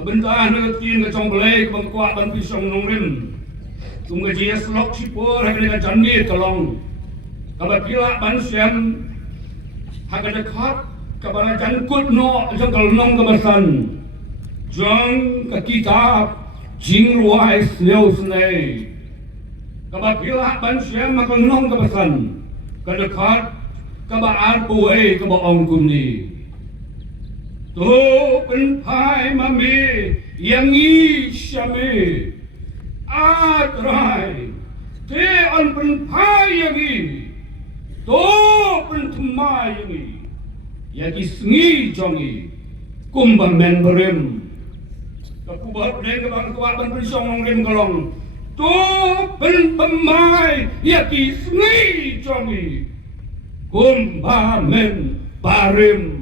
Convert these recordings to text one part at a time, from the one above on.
Bentahan na tin ka chong blay ka bang kwa ban pisong nong rim. Tum ka jiya slok sipor ha ka janmi kalong. Ka ba pila ban siam ha ka dekat ka ba jan kut no jong kal nong ka basan. Jong ka kitab jing ruai sneu snei. Ka ba pila ban siam ma kal nong ka basan. Ka dekat ka ba ar buai ka ba ong kum ni. Tu penpai mami yang isame atrai te an penpai yang i tu pentumai yang i yang isngi jongi kumba memberim kapubat neng kabang kuatan berisong nongrim kalong tu penpemai yang isngi jongi kumba membarim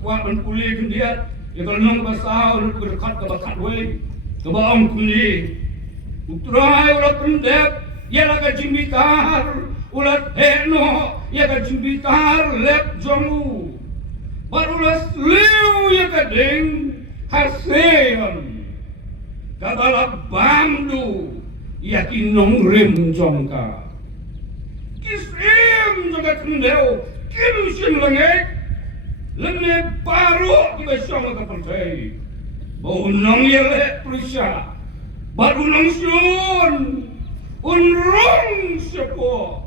kuat menpulih kendiat ya kalau nong basau lu berdekat ke bakat we ke baong kuni utrai ulat pendep ya la ka jimbitar ulat heno ya ka jimbitar lep jongu barulas liu ya ka ding hasean kabala bamdu ya kinong rim jongka kisim jaga kendeu kimsin langit Lemne baru kita syong ke partai. Bau nong yele Prusia. Baru nong sun. Unrong sepo.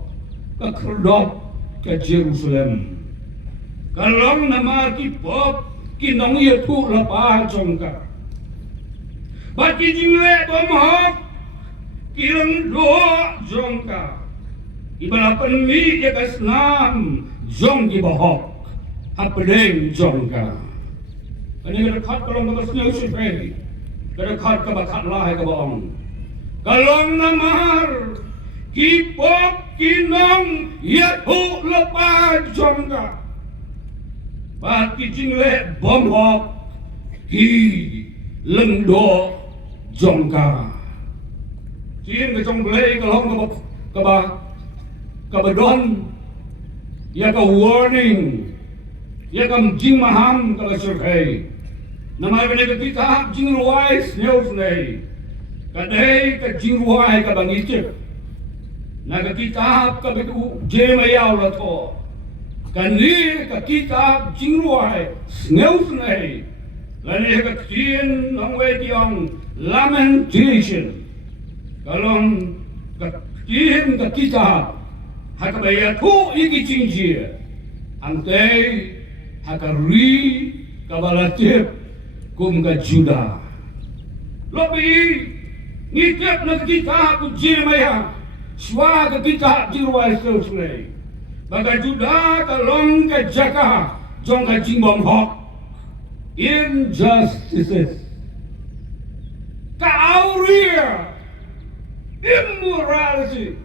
Ke Kerdop ke Jerusalem. Kalong nama kipop. Kinong yetu lepa jongka. Baki jingle bomhok. Kilang doa jongka. Ibalah penmi ya kasnam. Jong ibahok. Apeleng jongka. Ani dekat kalong ka basneu sipay. Dekat ka bakat lahi ka baong. Kalong namar kipop kinong yatu lepa jongka. Baki jingle bomhok ki lengdo jongka. Cien ka jongblay kalong ka badon. Ya ka warning. Ya kam jing maham ka survey. Namai bene ka kitab jing ruai sneu snei. Kadai ka jing ruai ka bangiche. Na ka kitab ka bitu Jeremiah la to. Kani ka kitab jing ruai sneu snei. Lani ka tien nong we tiong lamentation. Kalong ka tien ka kitab hakabaya tu iki jingjie. Angtei hakari kabalatip kum ka Juda. Lobi ngitip na kita ku Jeremiah. Swa ka kita jirwai selesai. Baga Juda kalong ka Jaka jong ka jingbom hok. Injustices. Kauria. Immorality.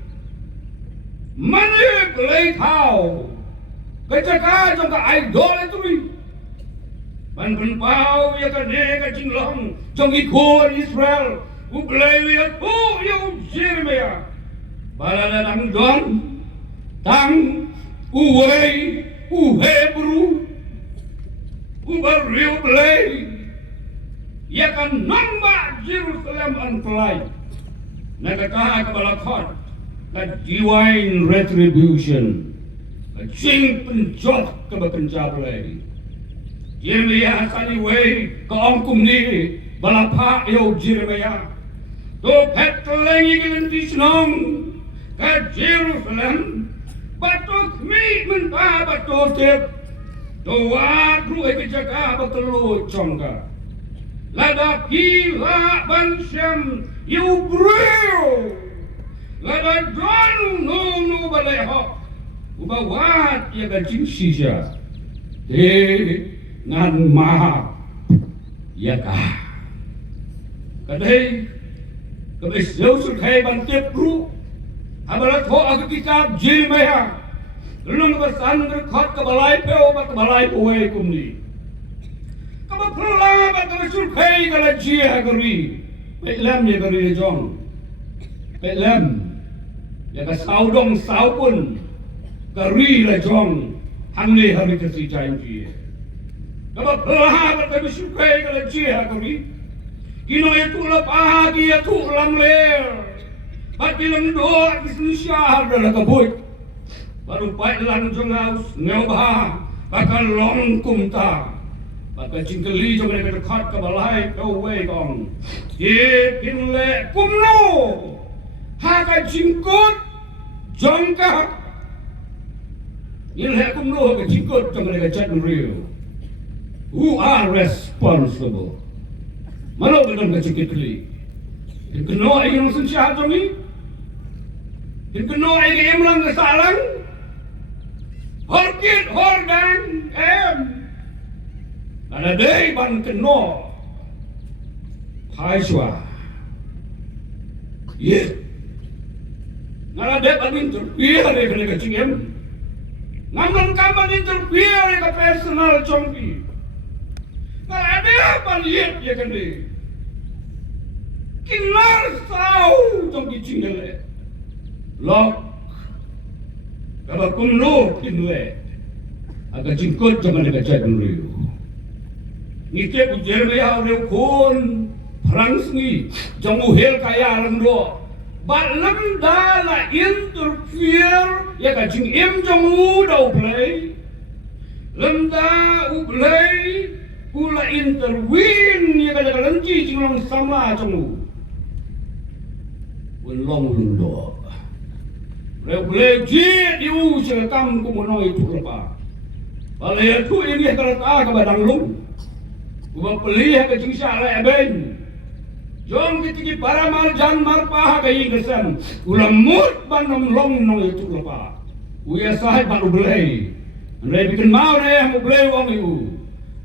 Manipulate how. Kacaka jong ka idolatry. Panpau ya ka de ka jinglong jong ikon Israel. Ublay ya tu ya Jeremiah. Balala nang don tang uway Hebrew ubariu blay ya kan namba Jerusalem anfly. Nakataha ka balakot ka divine retribution. Jing penjot ke bekencaplay. Jeremiah saniway ke ongkum ni balapa yo Jeremiah. To petleng igin disnong ke Jerusalem. Batuk mi mentah batuk tip. To wadru ke Jaka betelu jongka. Lada pila bansyam yu brio. Lada donu no balehok. Ubawat ya gajing sisa ngan mahap ya kah kadai kabis jauh kai bantep ru abalat ho aku kitab Jeremiah lulung bersan berkhat ke balai peo bat balai poe kumni kaba pula bat rasul kai kala jia gari pelam ya gari jong pelam ya ka saudong saupun Kari la jong hamle hari kasi janji. Kaba pelah kami sukai kalau cia kami. Kino itu lepah dia tu lam ler. Bagi lang doa kisah syahar dalam kabut. Baru pai lang jongaus ngobah bakal long kumta. Bakal cingkeli jong mereka dekat ke balai kau wei kong. Ye pinle kumno. Haka cingkut jongka. Ilhe kumno ke cingkut jong mereka chat real. Who are responsible? Malo betul ke cingkeli. Keno ay yung sensyah jong ni. Keno ay emlang kesalang. Horkit hordang ada day ban keno Haiswa ye ngala day ban interfere dengan kecingem ngamlan kaman interfere ke personal chongki ngala day ban ye kan ni kinar sau chongki cingele lok kalau kumlo kinwe aga jingkot jangan dikacai dulu nite ujar ya udah kon Frans ni jangan hel kaya langdo balam dala interfere ya kacing jangan udah play lemda uplay pula intervene ya kada kalanci jinglong sama jangan long lundo boleh je diu sekam kumono itu lepa. Balai itu ini kereta ke badang lung. Kuba pelih ke cingsa le ben. Jom kitiki para marjan marpah ke ingkesan. Ulamut banom long no itu lepa. Uya sahib baru belai. Andai bikin mau deh mau belai wong itu.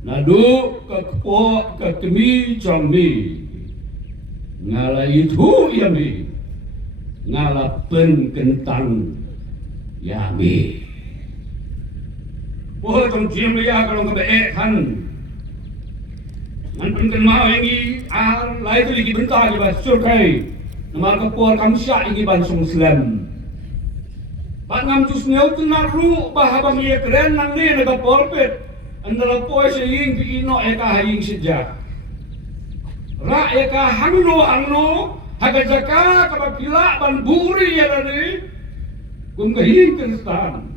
Nadu ke kepo ke kemi jombi. Ngala itu ya mi. Ngalapen kentang yami. Oh, trong chiêm ya kalau kebe kan. Ngan pen mau ini lai tu lagi bentar je bas surkai. Nama kapor kamsya ini ban song Islam. Pak ngam tus nyau tu naru bahaba mi keren nang ni naga polpet. Andala poy se ying pi ino eka haying sejak. Ra eka hangno Haga jaka kaba pila ban buri ya tadi, kum kahing kristan,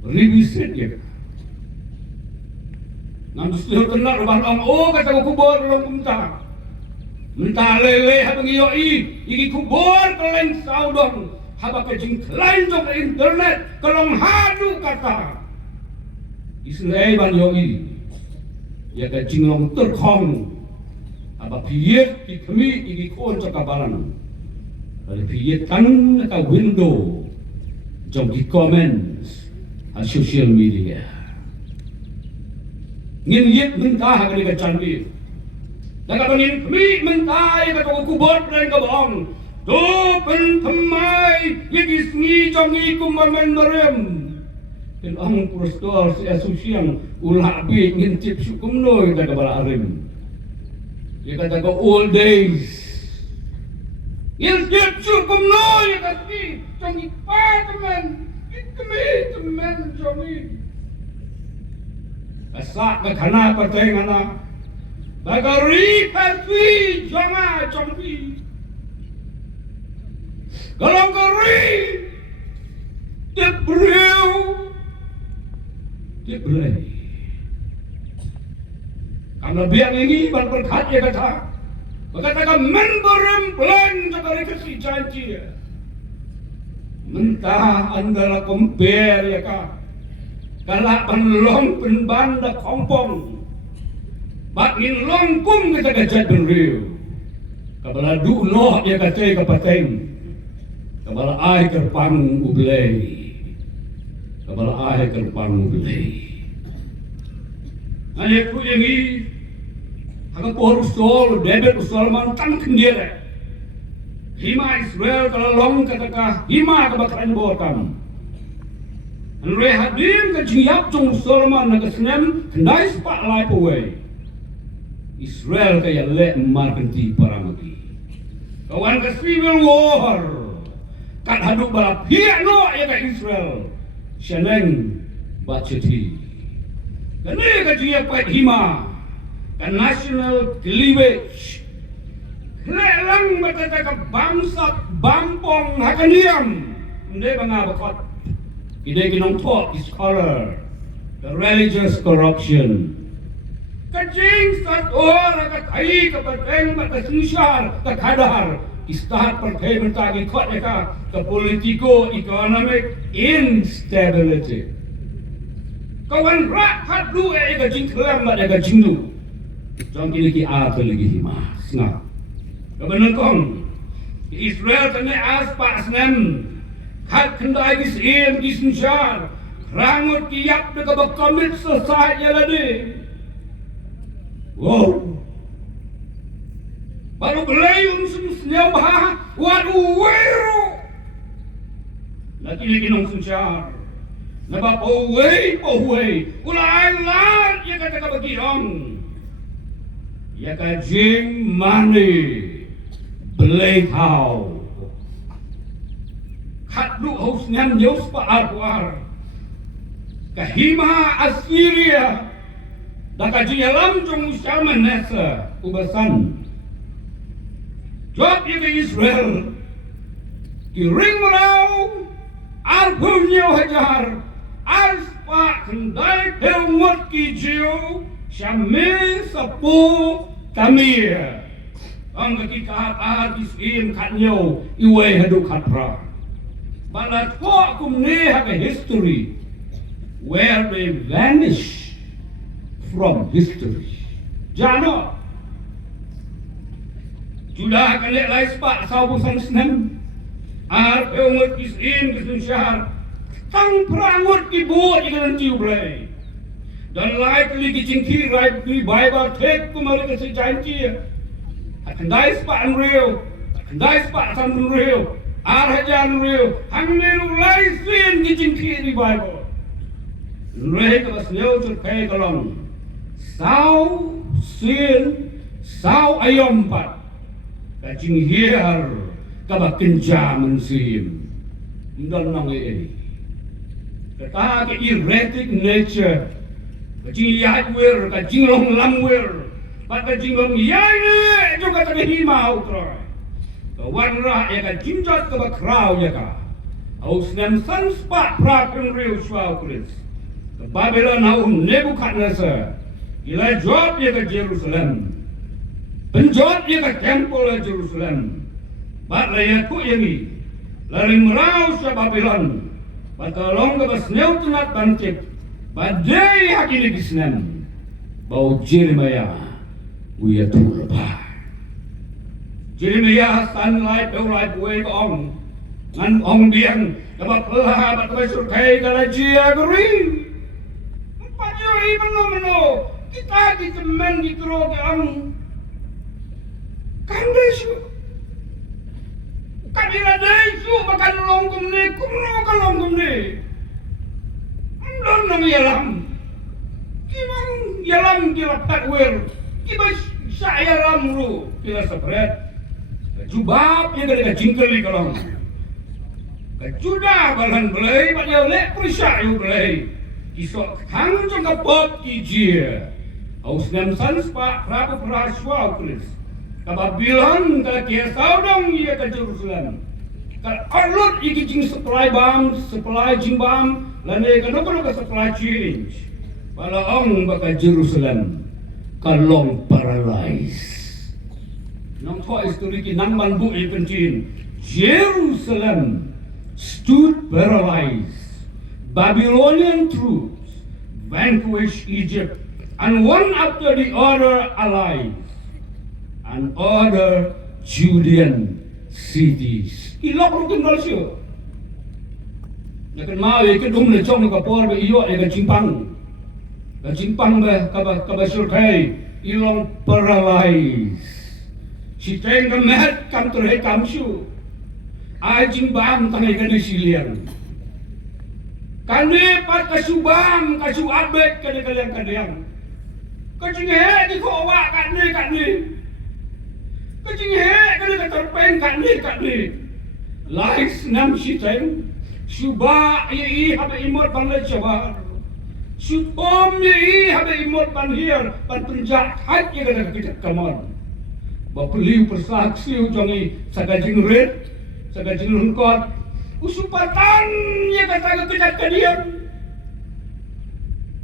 revisit ya. Nanti sudah tenang rumah orang kata kubur long kumta, minta lele habang iki kubur kelain saudong, habang kejing kelain jong internet kalong hadu kata, Israel ban yoi, ya kejing long terkong. Aba piyet di kami iki kon cakabalan. Kalau piyet kan ka window jom di comments a social media. Ngin yet mentah ka ni canbi. Daga ngin kami mentah ka to kubot ren ka bong. To pen thamai yigis ngi jom ngi kumamen barem. Ken ang prostor si asusyang ulah bi ngin tip sukum noy daga bala arim. Dia kata ke old days. Yang dia cukup no ya kata Jangi teman. Teman jangi. Kasak ke kana partai ngana. Bagari partai jangan jangi. Kalau gari debreu. Karena biar ini berkat ya kata. Berkata memberem plan sekali kasih janji. Mentah andala compare ya kak. Kalau penlong penbanda kompong. Bakin longkung kita gajah beriu. Kabala duno ya kata kapateng. Kabala ai kerpang ublei. Kabala ai kerpang ublei. Hanya ku yang ini. Agak pohon usol, David usol mantan kendiri. Hima Israel kalau long kata hima kebakaran botam. Andre hadim ke jiap jong Solomon nak kesenem kendai sepak lai pawai. Israel kaya le markenti paramati. Kawan ke civil war. Kat haduk balap hiak no ya ke Israel. Shaneng baceti. Kani ka dia pat hima. Ka national cleavage. Lelang batata ka bangsa bampong hakaniam. Hindi ba nga bakot? Hindi kinong taught is color. The religious corruption. Kajing sa ora ka tayi ka pateng matasinsyar ka kadar. Istahat perkay mentagi kot ka ka politiko economic instability. Kawan rak hadu ka jing kelam ka jingdu. Jong kini ki ata lagi hima. Sengah. Kabanan kong Israel tane aspa snem kat kendai gis in gisensyar rangut kiyak de kabakamit selesai jalade. Wow. Baru belayun semestinya bah waduh weru. Lagi nong sensyar. Nabap away. Ulai lan ya kata kabagiong. Ya kajing mani. Belai kau Khadlu haus nyam yaus pa arpuar Kahima Assyria Daka jiyalam jong usyaman nesa Ubasan Jod ke Israel Kiring merau Arpunya hajar Aspa kendai pelngot ki jiu Syamil sapu kamir ang kakikahat isin kanyo iway hadu katra. Balat ko kumne have a history where they vanish from history. Jano. Judah kali lais pak sabu sang senam. Ar peungut isin kisun syahar. Tang perangut kibuat ikan tiu blay. Dan likely kicingki right di Bible take kumari kasi janji. Kendai sepak unreal, kendai sepak san unreal, arhajan unreal, hangniru laisin gijingki di Bible. Unreal kabas nyaw curkai kalong, sau sin, sau ayom pat, kajing hiar kabak kenjaman sin, indon nong ini. Kata ke erratic nature, kajing lihat wir, kajing long lam wir. Pada jinglong yai juga terhima utroy. Kawan rah ya ka jinjat ke bakrau ya ka. Aus nem sanspa praken riu shwau kris. Ke Babylon hau Nebukadnezar. Ila job ya ka Jerusalem. Penjot ya ka temple Jerusalem. Bat layak ku yangi. Lari merau sa Babylon. Batolong ke basneu tenat bantip. Badai hakini kisnem. Bau Jeremiah. We are too apart. Jeremiah sunlight light way on. Ngan ong biang dapat pelah dapat surkai dalam jia gering. Empat yoi meno kita di teman di terok ang kandesu. Kadira desu makan longkum ni kumno kalongkum ni. Ndon nang yalam. Kimang yalam kirapat wer. Kiba saya ramru kila sepret jubab ya kada jingkel di kalong kajuda balan belai pak dia lek perisa yu belai kisok hang jong ka pop ki jia aus nem sans pak rabu praswa kris ka Babylon ka kia saudong ia ka Jerusalem ka arlut iki jing supply jing bam lane ka no ka supply change pala ong baka Jerusalem kalong paralyzed. Nang ko history ki nang man bu ipentin. Jerusalem stood paralyzed. Babylonian troops vanquished Egypt and one after the other allies and other Judean cities. Ilok rukin dalsyo. Nakan mau ikedum le chong ka por be iyo e ka chimpang. Jimpang ba kabasurkai ilong paralyzed. Si teng kemet kam terhei kamsu. Ajing bam tangai kene silian. Kane pat kasubam kasu abek kene kalian kalian. Kajing he di ko wa kane. Kajing he kene katerpen kane. Lais nam si teng suba i habe imot bangle coba. shoot ye habe imot ban here ban penjat hat ye kada kita kamon ba peliu persaksiu jongi sagajing red sagajing rungkot usupatan ye kata kejat kadian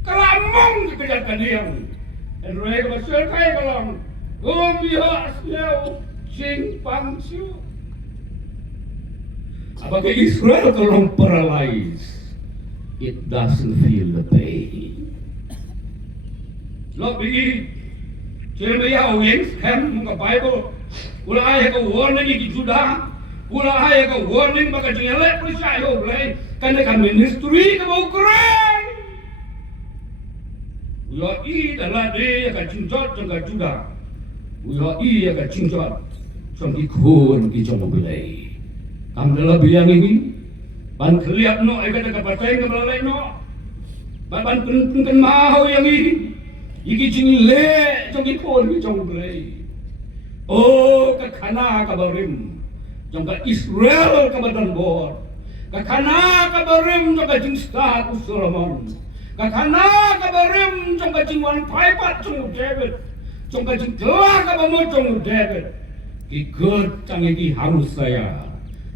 kalamong kejat kadian en roi ba sel kai kalam ya siau sing pang siu apakah Israel tolong paralyzed? It doesn't feel the pain. Lo bi Jeremiah wings hem muka Bible. Ula ay ka warning di Judah. Ula ay ka warning baka jingale percaya yo blay. Kana ka ministry ka mau keren. Ula i dala de ka cinjot jang ka Judah. Ula i ka cinjot jang ki kun ki jang blay. Kam dala biang ini ban keliap no ay kada kapatay ka balay no ban pun maho yang ini iki jingle jong ikon ki jong blay oh ka khana ka barim jong ka Israel ka badan bor ka khana ka barim jong ka jing stat Solomon ka khana ka barim jong ka jing wan pai pat jong David jong ka jing telah ka bamo jong David ki god jang iki harus saya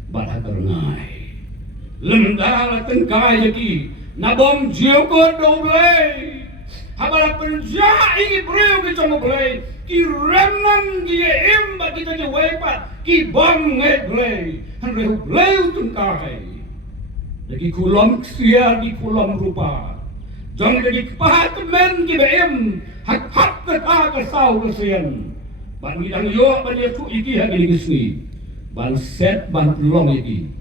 balah terngai lemdah tengkai lagi nabom jiu ko doble habala penja ini breu ke cuma blay ki remnan ki em ba kita je wepat ki bom nget blay han reu blay tengkai lagi kulom sia di kulom rupa jong lagi pahat men ki bem hak ke ta ke sau ke sian ban bidang yo ban ye tu iki ha ini kisni ban set ban long iki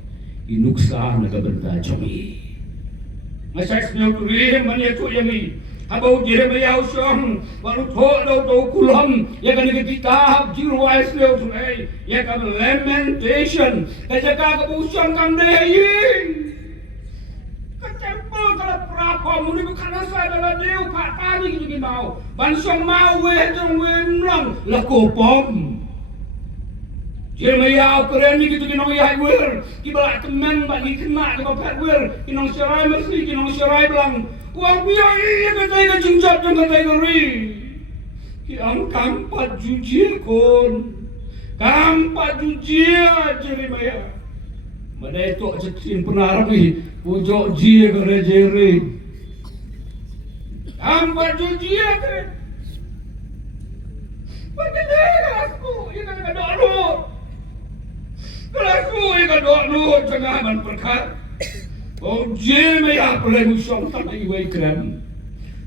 inuksa naga berdajomi. Masai senyum turim mania tu yang ni. Habau Jeremiah usang baru thok dau kulam ya kan ke kitab jiruais leu tu ya kan lamentation kajaka ke usang kam deyin. Kecempel kalau berapa muni bukan asa dalam deu pak tani gitu mau. Bansong mau jong mlang lakopom. Jeremiah keren ni gitu kinong ihai wir kibala temen bagi kena ke bapak wir kinong serai mesti kinong serai belang wang biya iya katai ka jingjat jang katai kari ki ang kampat jujia kon kampat jujia Jeremiah madai tok cetin penarap ni pujok jia kare jere kampat jujia kare bagaimana kelasku iya kata kadok kelasku ika doa nuhut jangan perkat. Oh Jeremiah pelai musong tak iwai keren.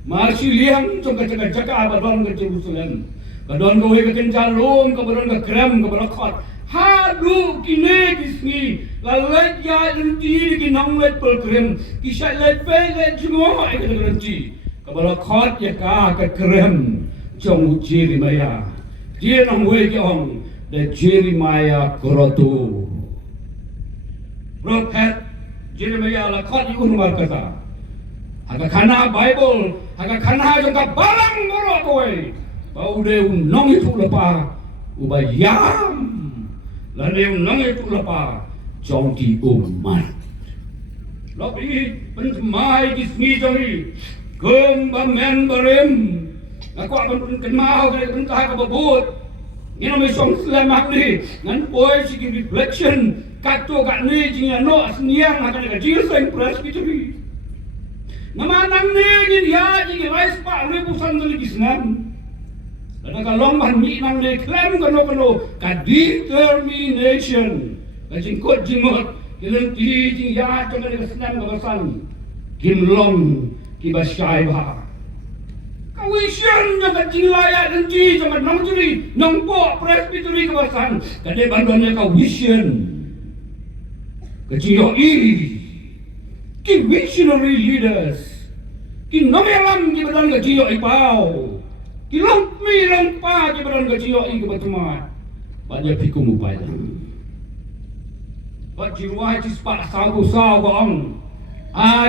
Masih liang jong jaga abadon ke Jerusalem. Kadon kowe ke kenjalum ke badon ke krem ke balakot. Hadu kini kisni lalet ya lenti ki nong let pel krem. Kisah let pe let jungo ika lenti. Ke balakot ya ka ke krem jong Jeremiah. Dia nong we ke ong the Jeremiah Korotu. Prophet Jeremiah lakot di unmar kata. Haga kana Bible, haga kana jongka balang moro kowe. Bau de unong itu lepa ubayam. Lan de unong itu lepa jong di umat. Lobi pentemai kismi jori. Gem men berem. Aku akan kenal dari bentah ke bebut. Ini may song selamat ni ngan boy sigi reflection kato kat ni jinga no asniang akan ka jirseng presbytery namanang ni gin ya jingi rais pa rebusan dali kisnan dan ka long man mi nang ni claim kano ka determination ka jingkot jingmot kilen ti jing ya jong ka kisnan ka basan kim long ki basyai ba Kawisan yang kecil layak nanti jangan nong jeri nong po presbytery kawasan kadai bandonnya kawisan kecil ki visionary leaders ki nomelam ki badan kecil ipau ki lompi lompa ki badan kecil i kebetulan banyak pikum upaya Pak jiruai cispak sabu gong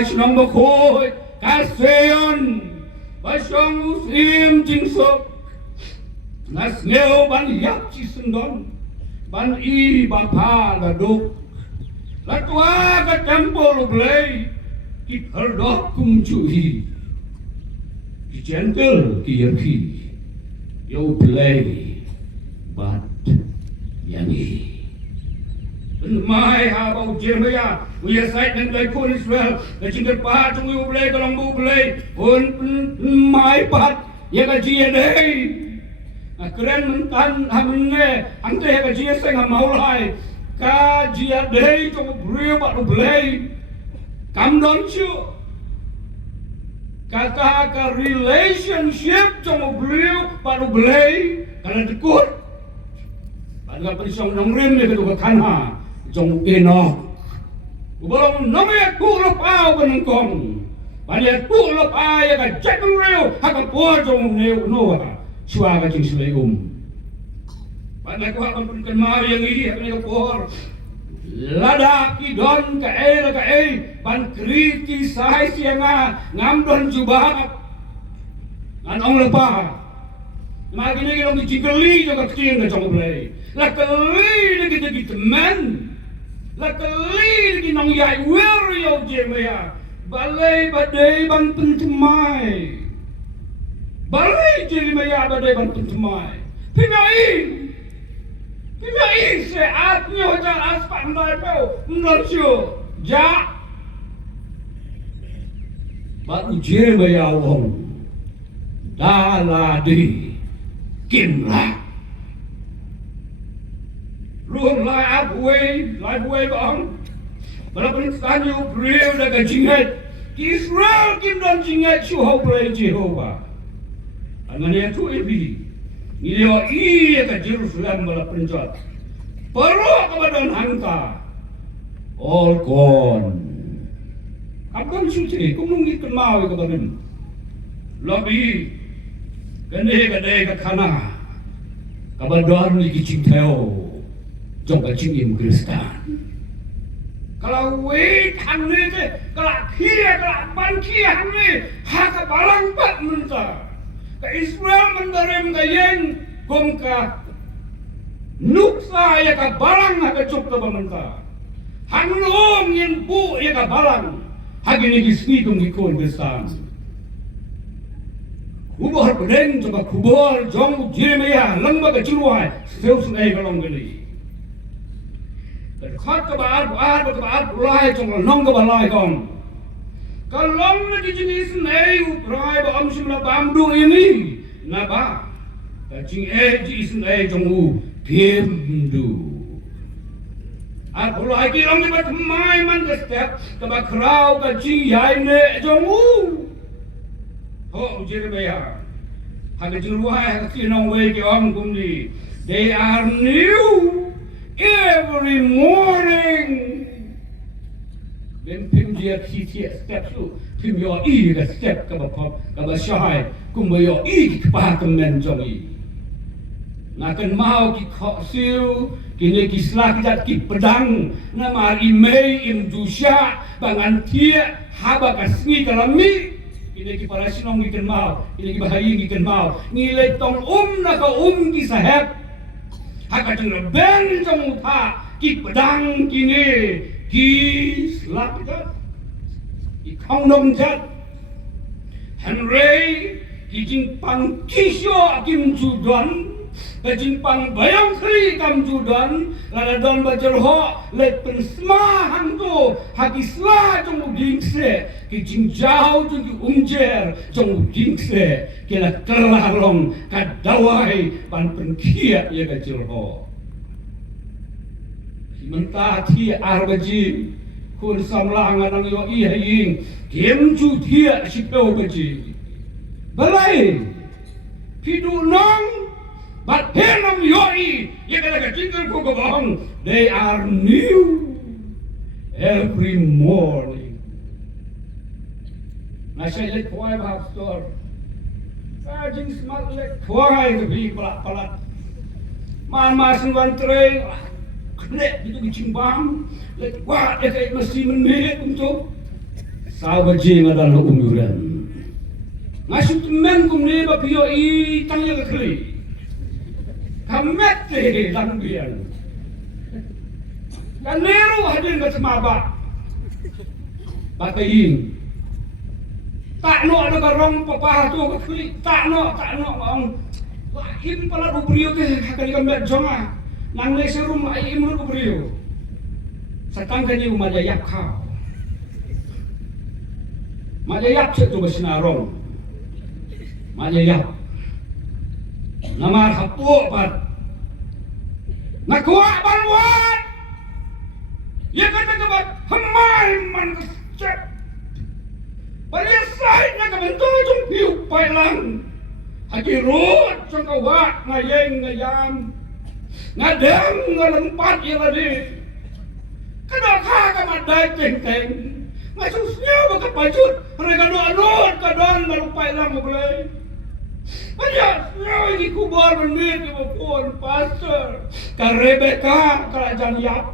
senang bakoi kasihan Basyong muslim jingsok Nas ngeo ban yak cisendon Ban i bapa laduk Latua ka tempo lublay Ki kerdok kumcuhi gentle ki yo play but yangi mai ha bau Jeremia we side dan dai kon Israel da jingir pa chung yo play kalong bu play un mai pat ya ka ji dei keren mentan hamne ante ya ka ji seng ha maulai ka ji dei chung brio ba lu play kam don chu kata ka relationship trong beliau baru belai karena tekut pada perisong nongrim ni kedua kanha trong eno belum nomia ku lopau benengkong pada ku lopai ka cekul reu haka po trong neu noa chua ka jing suleum pada ku akan pun mau yang ini ka por lada ki don ka ban kritisai sianga ngam don jubah ngan ong lepa ma gini gini ngi jigeli jo ka kien ka jong play la kali ni kita teman la kali ni nong yai wer yo Jeremia balai badai ban pentemai balai Jeremia badai ban pentemai pinai se atnyo jan aspan dai pau noncio ja baru Jeremia wong daladi kimla luang lai buai bang walaupun sanyo brio daga jingat Israel kim don jingat chu ho play Jehovah angane tu ebi Nilio iya ka Jerusalem bala penjat. Perlu kebadan hangka. All gone. Kapan suci? Kung nungi kenal kebadan. Labi. Gede ka kana. Kabadan ni kicing teo. Jong ka cingim Kristan. Kalau wait hangni te, kalau kia, kalau ban kia hangni, haka balang pat mentah. Ka Israel mendarem gayeng gom ka nuksa ya ka balang ka cuk ka bamanta hanlom yin bu ya ka balang hagini gisni tung gikon besan kubor beden coba kubor jong Jeremia langba ka ciruai seu sungai kalong geli khat ka baar ulai jong nong ka balai kong kalong na dijini sunai uprai ba amsim la bamdu ini naba kacing ji sunai jong pimdu ulai ki long ni bat mai man ka step ka ba krau ka ji yai ne jong ho Jeremia ha ka jiruai ha ki nong we ki om kum ni they are new every morning. Then pim dia kiti step tu, pim yo I ka step ka ba pop ka ba shai, kum yo I ki pa ka men jong I. Ngakan mau ki kho siu, kini ki slak jat ki pedang, na mari mei im dusya bangan tia haba ka sni kalami. Kini ki para sinong ki mau, kini ki bahayi ki mau, ngilai tong na ka ki sahab. Haka jeng ben jong ta ki pedang kini ki slap jat ki khong dong jat Henry ki jing pang kisyo kim judan ka jing pang bayang kri kam judan la don ba jer ho let pen sma hang to ha ki sla jong ding se ki jing jao jong ki umjer jong ding se ki la kelalong ka dawai pan pen kia ye ka jer ho mentah thi arbaji kun samlang anang yo I haing kem ju thia sipo baji balai pidu nong but henam yo I ye ka jingle ko bang they are new every morning na say let kwai ba store jing smart let kwai to be palat man masin wan train kena itu kecimbang, wah dia mesti menmirit untuk sahabat jeng adalah umuran. Ngasih temen kumni bapio I tanya kekeli, kamet deh langbian. Kan leru hadir ke semaba, bataing. tak no ada karong papa tu ke kulit tak no ngong lain pala bubrio teh akan ikan jonga nang le serum ai imru bubrio satang kan yu majayap kau majayap tu bersinarong majayap nama hapu pat nak kuat balwan ya kata kebat hemai man cek balisai nak kebentuk jung piu pailang haki rut jung kawak ngayeng ngayam ngadem ngalempat ya tadi kadakha kamadai teng-teng ngasusnya baka pajut mereka doa-doa kadang baru pailang boleh banyak ini kubur menir di bawah pastor ke Rebecca kerajaan Yap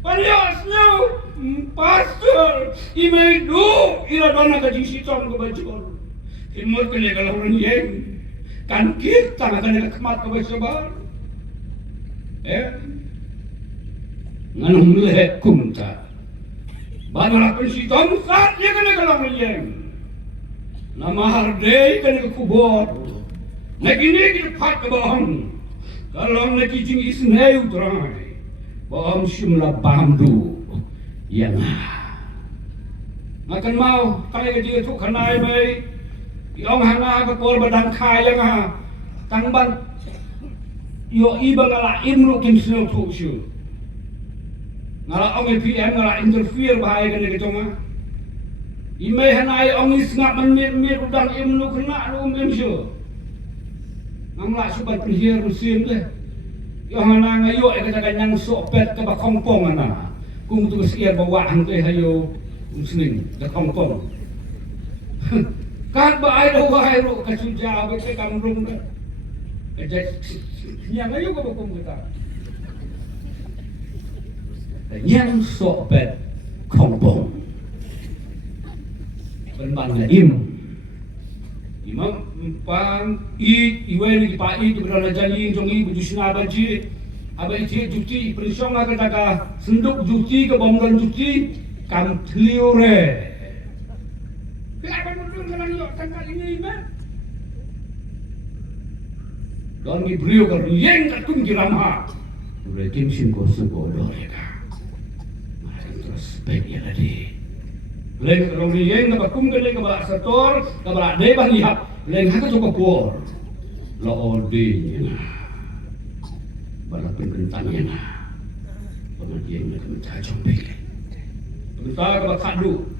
banyaknya pastor imedu ila dona ke jisitong ke bajur imut kene kalau orang yang kan kita akan kemat ke bajur nganong leh kumta banyak pensitong saat dia kena kalau orang yang nama hardai kena ke kubur nak ini kita pat ke bohong kalau nak kijing isnai utrai bohong simla bamdu yang makan mau kaya ke dia tu kanai mai yang hanga ke kor badang kaya yang tangban yo iba ngala imru kim sino tu syu ngala ong PM ngala interfere bahaya kena ke tonga imay hanay ong isngap man mir udang imnu kena ru memsyo ngamla subat prihir rusin deh yo hana ngayo e kata kanyang sopet ke bakongpong ana kung tu siya bawa hangke hayo muslim ke kongpong kat ba ay do hay ro ka suja ba ke kamrung da ejek nya ngayo ko bakong kita yang sopet kongpong Bermana imam pang iwe ni pa di berada jali jongi bujusna baji abai ti juti prinsong aga taka senduk juti ke bomdan juti kam tliore kenapa mundur kalang yo tangkal ini ba don ni brio ka yeng ka tung kirama rekin sin ko subo dore ka mari terus baik ya tadi leng rong yeng na bakum ke leng ba sator ka ba de ban lihat leng ha ka to ko lo odi na bala pentang ya na pengadian na ka jong pe bentar ka ba khadu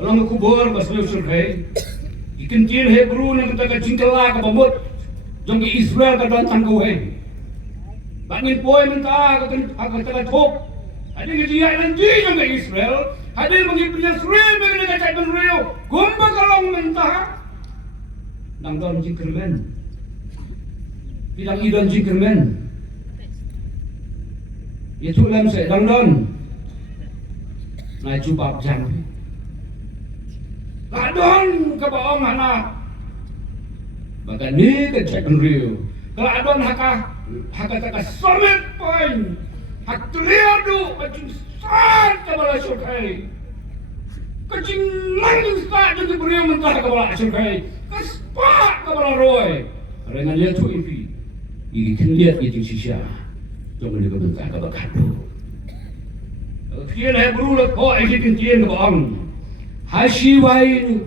kalau kubur bas lu survey ikin tin Hebrew na ka jingkala ka bamut jong Israel ka dan tangko he bangin poy menta ka thop adi ke dia nanti jong Israel hadir mengipunya suri begini kacai benrio gumba kalong mentah nang don jingkermen bidang idon jingkermen itu lam se dang don na jubab jang ladon ke baong anak bagan ni kacai benrio ladon haka somit poin hak triadu macam saat kabala syurkai kecing maning saat jadi beriau mentah kabala syurkai kespak kabala roy dengan lihat tu ipi ikan lihat itu sisa jangan dia mentah kabala kado kian Hebrew lah kau ikan kian kabang hashi wainu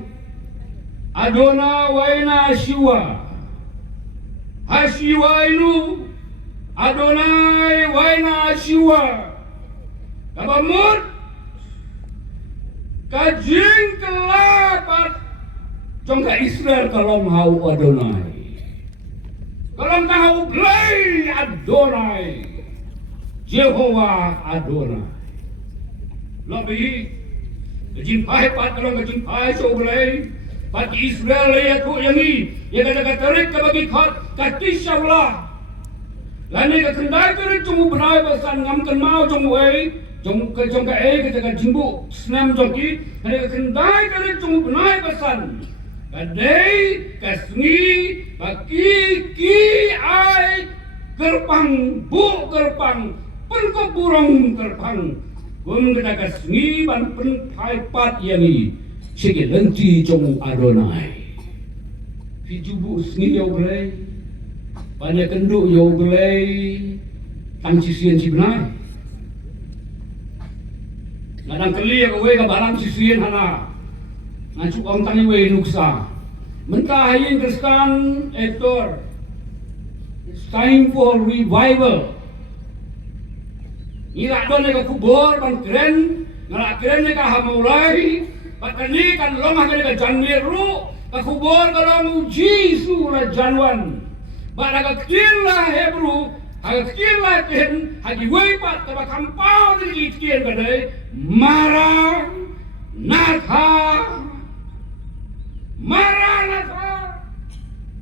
adona waina shiwa hashi wainu adonai waina shiwa kabamut kajing kelapat jongka Israel kalong hau Adonai kalong hau blay Adonai Jehovah Adonai lebih kejimpai pat kalong kejimpai so blay pat Israel ya tu yang ni ya kata tarik ke bagi khat katis Allah lani ka kendai tarik cuma benai pesan ngamkan mau cuma jong ka kita jimbu senam jongki ada kendai kare jong benai pesan kadai kasni baki ki ai gerpang bu gerpang pen ko burung gerpang gum kita kasni ban pen pai pat yang ni sige lenti trong Adonai phi jubu sngi yo blay panya kendu yo blay tang sisian si benai ngadang keli ka we ka barang sisian hana ngacuk ong tangi we nuksa mentah yin Kristan ektor. It's time for revival. Ila don ka kubor ban kren ngala kren ka hamulai patani kan lomah ka janmiru ka kubor ka long Jisu la janwan ba ka kila Hebrew ha kila ten ha di wepat ka kampau ni kien ka dai mara natha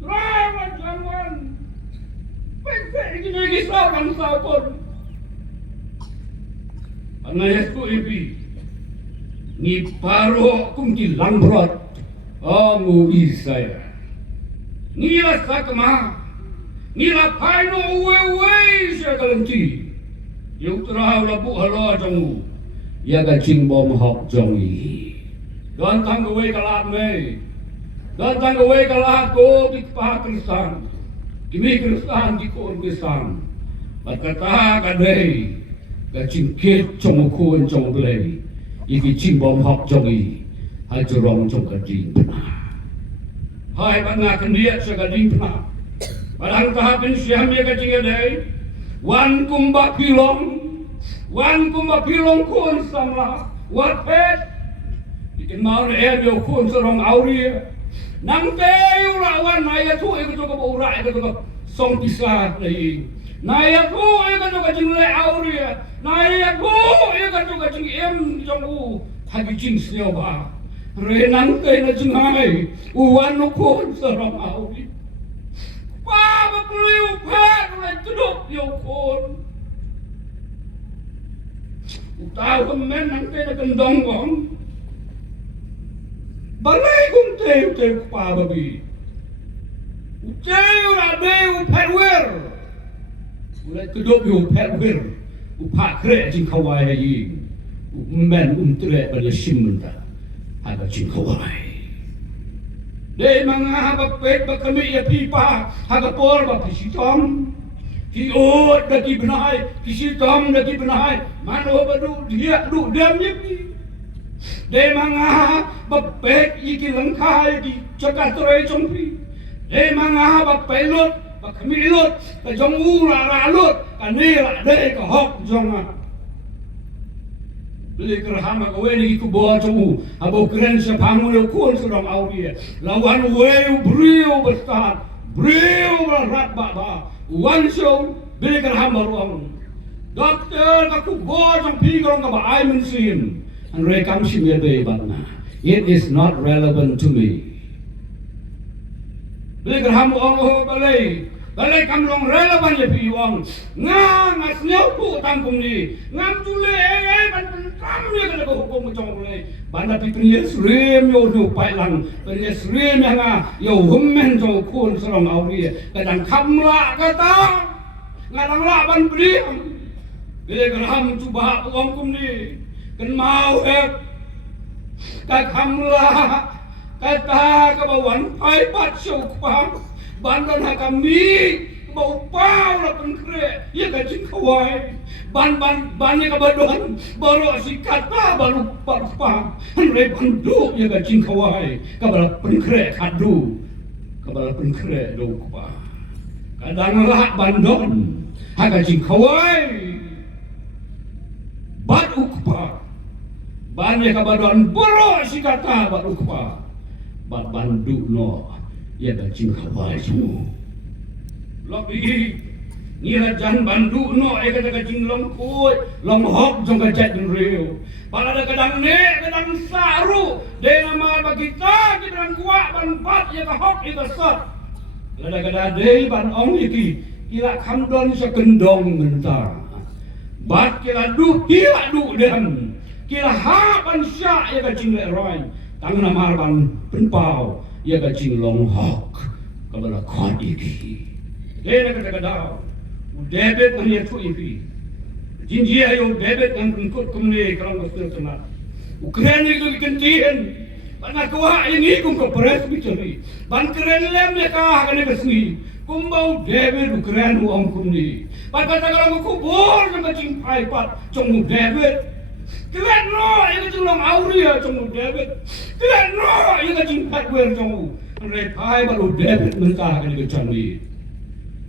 Rama jangan Pek-pek ini kisah dan sabun Anayasku ipi Ni paro kung tilambrot Amu isaya Nila sakma Nila paino uwe siya kalanti Yung terahaw lapu hala jangu Yaga bom hok jongi Gantang gawe kalat me Datang ke wei kalah ko di paha Kristan, kimi Kristan di ko Kristan. Berkata kadai, gacing ket cong kun cong belai, iki cing bom hok congi, hajurong cong kading pernah. Hai bangga kendiat segading pernah. Padang tahapin siam ya gacing adai, wan kumba pilong kun samlah, wat pet, ikan mau yo kun serong auria. Nang tayo lawan naya tu eko tu ko ura eko tu song pisah lagi. Naya tu eko tu kacing le auria. Naya tu eko tu kacing jong u hagi jing sio ba. Re nang tayo na jingai uwan no ko sarong auri. Pa ba beliu pa le tuduk yo kon. Utaw kemen nang tayo na kendong kong. Balai kung tayo pa babi. Tayo na dayo petwer. Ulay kedok yung petwer. Upakre jing kawai hayin. Men tre pada simenta. Haga jing kawai. Day mga habapet kami ya pipa. Haga por ba pisitom. Kiot dati benai. Pisitom dati benai. Mano ba du dia du dem pi. Day mga bapek iki langkai di cakatray jongpi. Day mga bapelot, bakamilot, kajong ura ralot, kanila day kahok jonga. Beli kerhama kawe ni kubuat jongu, abo keren sa pangulo kun surang aulia. Lawan weu brio besar, brio berat baba. Wan show beli kerhama ruang. Dokter kakubuat jong pigong kaba ay mensin. And rekam simyade batna. It is not relevant to me. Beli gerham ong balai kam long relevant ya piwang. Ngas nyau pu tangkum ni. Ngam tule ban pentam ni kada ko hukum cong balai. Banda pipriye srem yo nu pai lang. Pipriye srem nga yo hummen jong kun serong auri. Kadang kamla kata. Ngadang la ban priam. Beli gerham tu bahak ong kum ni. Kan mau kakamla kata kabawan pai pat syuk pam bandan kami bau pau la penkre ya kacing kawai ban ya kabadon baru si kata baru pa henre bandu ya kacing kawai kabala penkre kadu kabala penkre do pa kadang lah bandon ha kacing kawai bat ukpa banyak kabadon boro si kata bat ukpa bat bandu no ya gacing kawai semua lobi ni jan bandu no ya gacing long koi long hok jong gajat reu pada ada kadang ne kadang saru de nama bagita kita kuat ban pat ya ka hok ya ka sat ada kadang de ban ong iki kila kamdon sekendong mentar bat kila du dem kila haban syak ya gacing le roy tang nama ban penpau ya gacing long hok kabala khot iki kena kadang-kadang debit nang ya tu ipi jinjia yo debit nang kut kumne kalau mesti tenat ukren itu kentian Bana kuah ini kum ke presbytery. Ban keren lem ya kah kene kesni. Kum bau David keren uang kum ni. Ban kata kalau kubur sampai cimpai pat cong David. Keren no yang cong Auria cong David. Keren no yang cimpai gue cong. Repai baru David mentah kene kecani.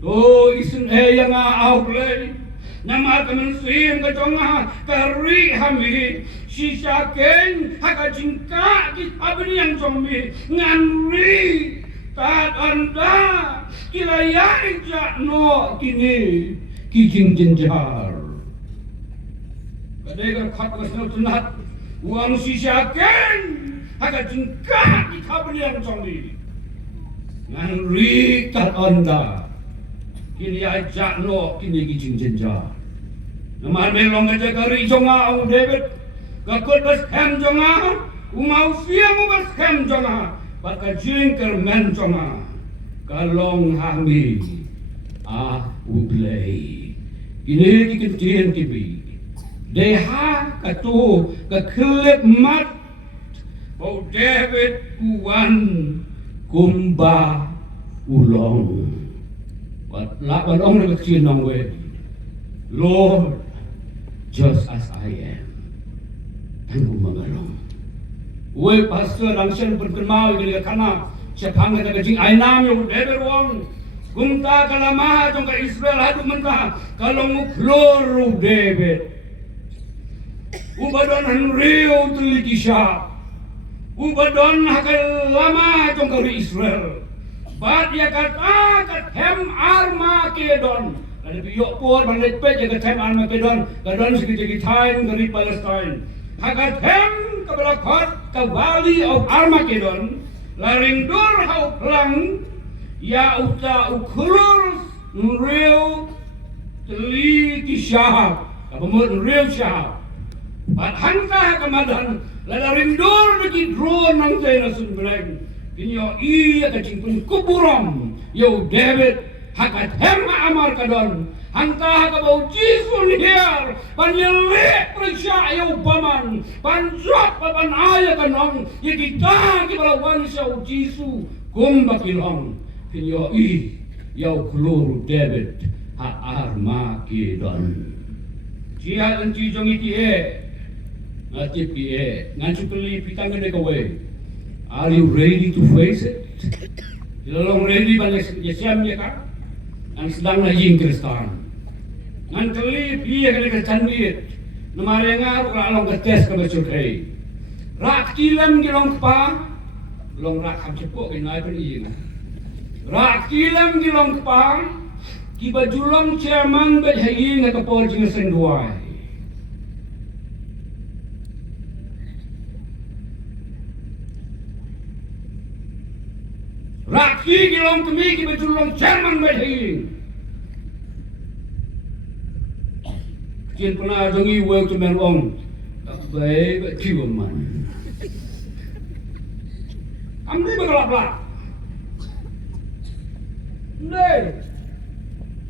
Oh isun yang au play. Nama kemensian keconga kari hami sisa ken haka jingka ki abni yang combi nganri tat anda kilayai jakno kini kijing jenjar kadai khat kasno tunat uang sisa ken haka jingka ki abni yang combi nganri tat anda kini ajak no kini kijing jenja. Nama melong aja kari jonga au David. Kakut bas hem jonga. Umau siang bas hem jonga. Baka jingker men jonga. Kalong hami. Ublay. Kini kikintihan kibi. Deha katu kaklip mat. Au David uwan kumba ulong. Laban ong nagkasinang we, Lord, just as I am. Tanggung mangalong. We pastor ang siyang pagkamaw yung kana siya pangat na kajing ay namin yung David Gumta kalamaha itong ka Israel hado man ka kalong mo kloro David. Ubadon ang rio tuligi siya. Ubadon hakalama itong ka Israel. Bat ya kata hem Armageddon. Ada biok por balik pet ya hem Armageddon. Kadon segitu time dari Palestine. Hagat hem kabelakot ke Valley of Armageddon. Laring dur hau pelang ya uta ukurur real teli kisah. Kapamut real syah. Bat hangka kamadan laring dur bagi drone nang saya nasun bereng. Kini iya kacing pun kuburam yo David hakat hem amar kadon hangka haka bau jisun hier panyelik periksa yo paman panjok papan ayah kanong ya kita kibalawan siya jisu kumbakilong kini yo keluru David ha Armageddon jihad ang jijong iti ngatip ngansu keli pitang gede kawe. Are you ready to face it? Ilalong ready ba yasiyam niya ka? Ang sedang na yung Kristan. Ngan kelip iya ka nagkacandit. Namari nga along kates ka basukay. Rak tilam gilong pa. Long rak ham cepo kinay pa niya. Rak tilam gilong pa. Kiba julong chairman ba hayi nga kapol jinga senduay. Raki gilong kami ki bajulong chairman badhing. Kien pernah jongi wel tu melong. Bae ba kiwaman. Amri bagalap. Nei.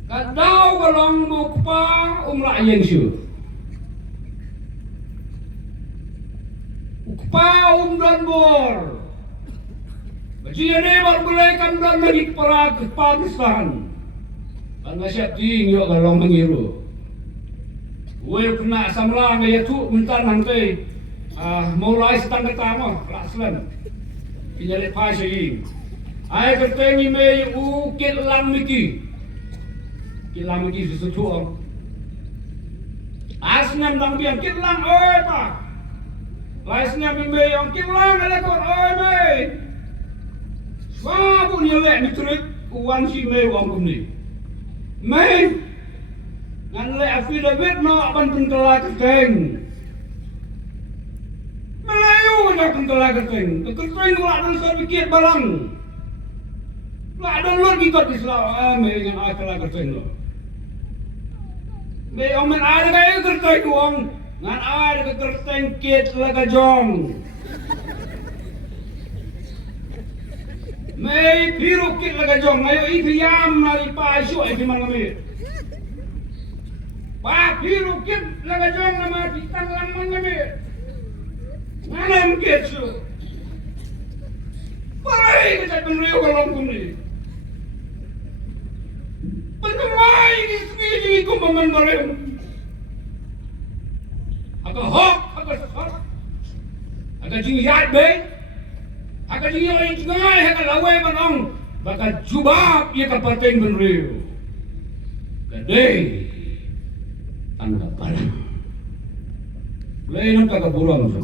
Kadau galong mukpa umra yang syu. Ukpa dan bor. Jika dia berbelaikan dan lagi perang ke Pakistan, karena siap tinggal kalau mengiru. Gue kena samlang ya tu minta nanti mulai setang pertama kelaslan. Kinjali pasai. Ai kertengi me ukit lang miki. Kilang miki sesuatu om. Asnam dang biang kilang oi pa. Laisnya me yang kilang ada kor oi me. Wah, pun nyelek ni terik uang si Mei uang kumni. Mei, ngan lek affidavit no akan pentelah keteng. Melayu nak pentelah keteng. Keteng ulak dan sedikit barang. Ulak dan luar kita Islam. Mei ngan akalah keteng lo. Mei omen ada kaya keteng uang. Ngan ada keteng kit laga jong. May piruk kit laga jong ngayo ipiyam nari pasyo ay piman kami. Pa piruk kit laga jong nama pitang lamang kami. Ngalam kit so. penriu kalau kuni. Penamai di segi kumpaman barem. Agak hok, agak sesat. Agak jingyat be. Agak jingyat jingai, agak lawe manong. Bakal jubab ia kapating penriu. Gede. Tanda palang. Lain ang kagaburang sa